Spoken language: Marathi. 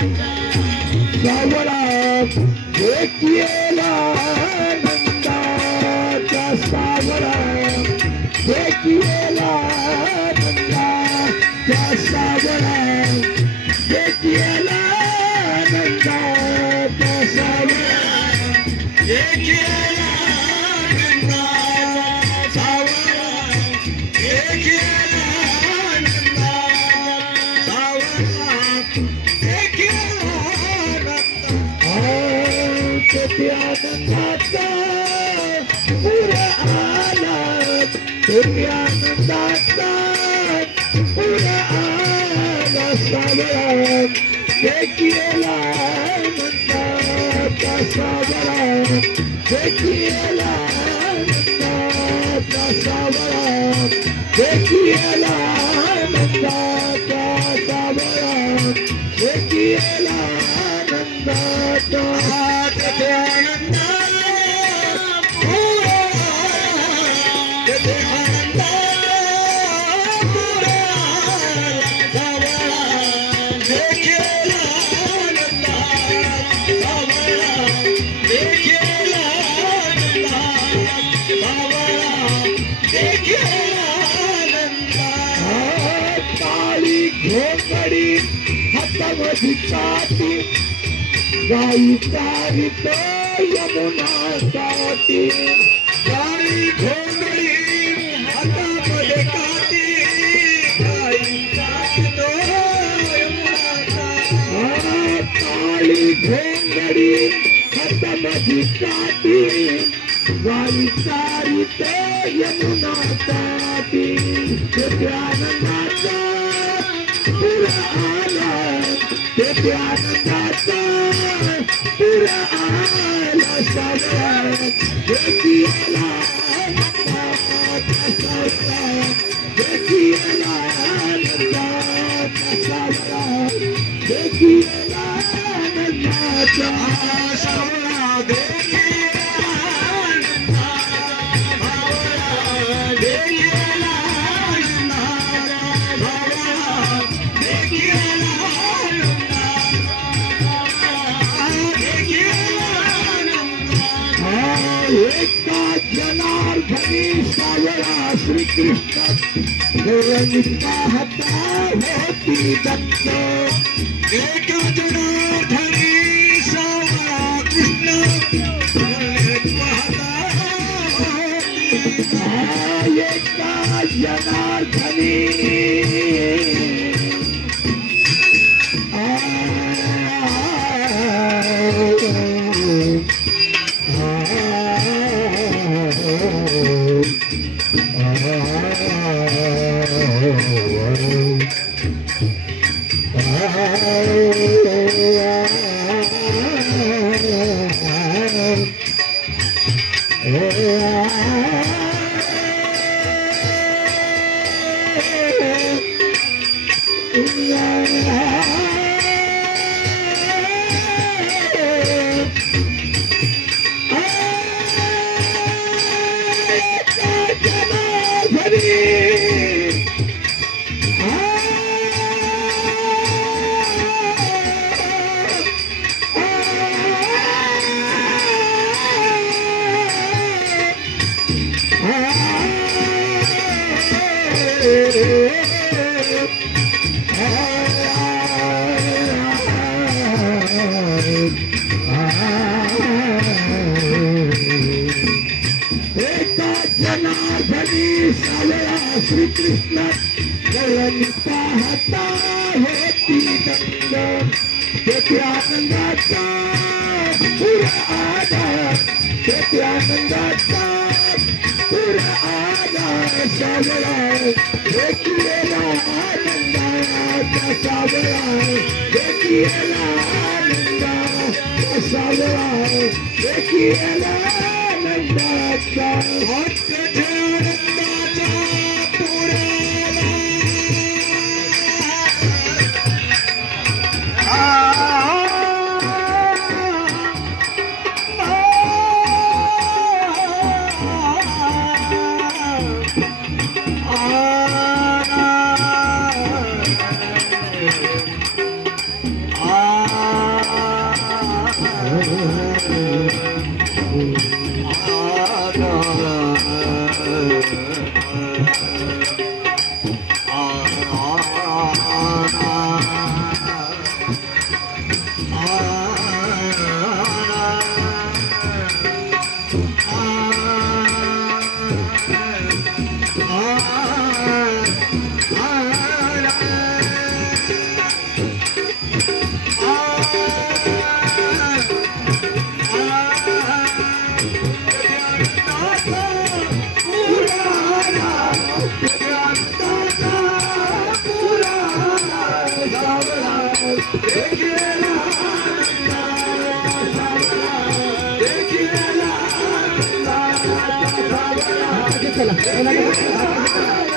सावळा देखिएला नंदाचा सावळा देखिएला नंदाचा सावळा देखिएला नंदाचा सावळा देखिएला नंदाचा सावळा देखिएला नंदाचा सावळा देखिएला नंदाचा पुरा आला सावळा देखिएला नंदाचा सावळा देखिएला नंदाचा सावळा देखिएला नंदाचा सावळा देखिएला नंदाचा घोंगडी हातामध्ये काठी गाई चारित यमुना काठी गाई घोंगडी हातामध्ये काठी गाई चारित यमुना काळी घोंगडी हातामध्ये काठी गाई चारित यमुना काठी आनंदाचा पुरा आला तेथे आनंदाचा पुरा आला सावळा देखिएला नंदाचा सावळा देखिएला नंदाचा सावळा देखिएला नंदाचा सावळा देखिएला नंदाचा सावळा देखिएला एका जनार्दनी सावळा श्रीकृष्ण डोळ्यांनी पाहता होती दत्त एका जनार्दनी सावळा कृष्ण डोळ्यांनी पाहता एका जनार्दनी श्रीकृष्ण डोळ्यांनी पाहता होती दंड तेथे आनंदाचा पुरा आला तेथे आनंदाचा पुरा आला सावळा देखिएला नंदाचा सावळा देखिएला नंदाचा सावळा देखिएला नंदाचा Ah देखिएला आनंदाचा देखिएला आनंदाचा चला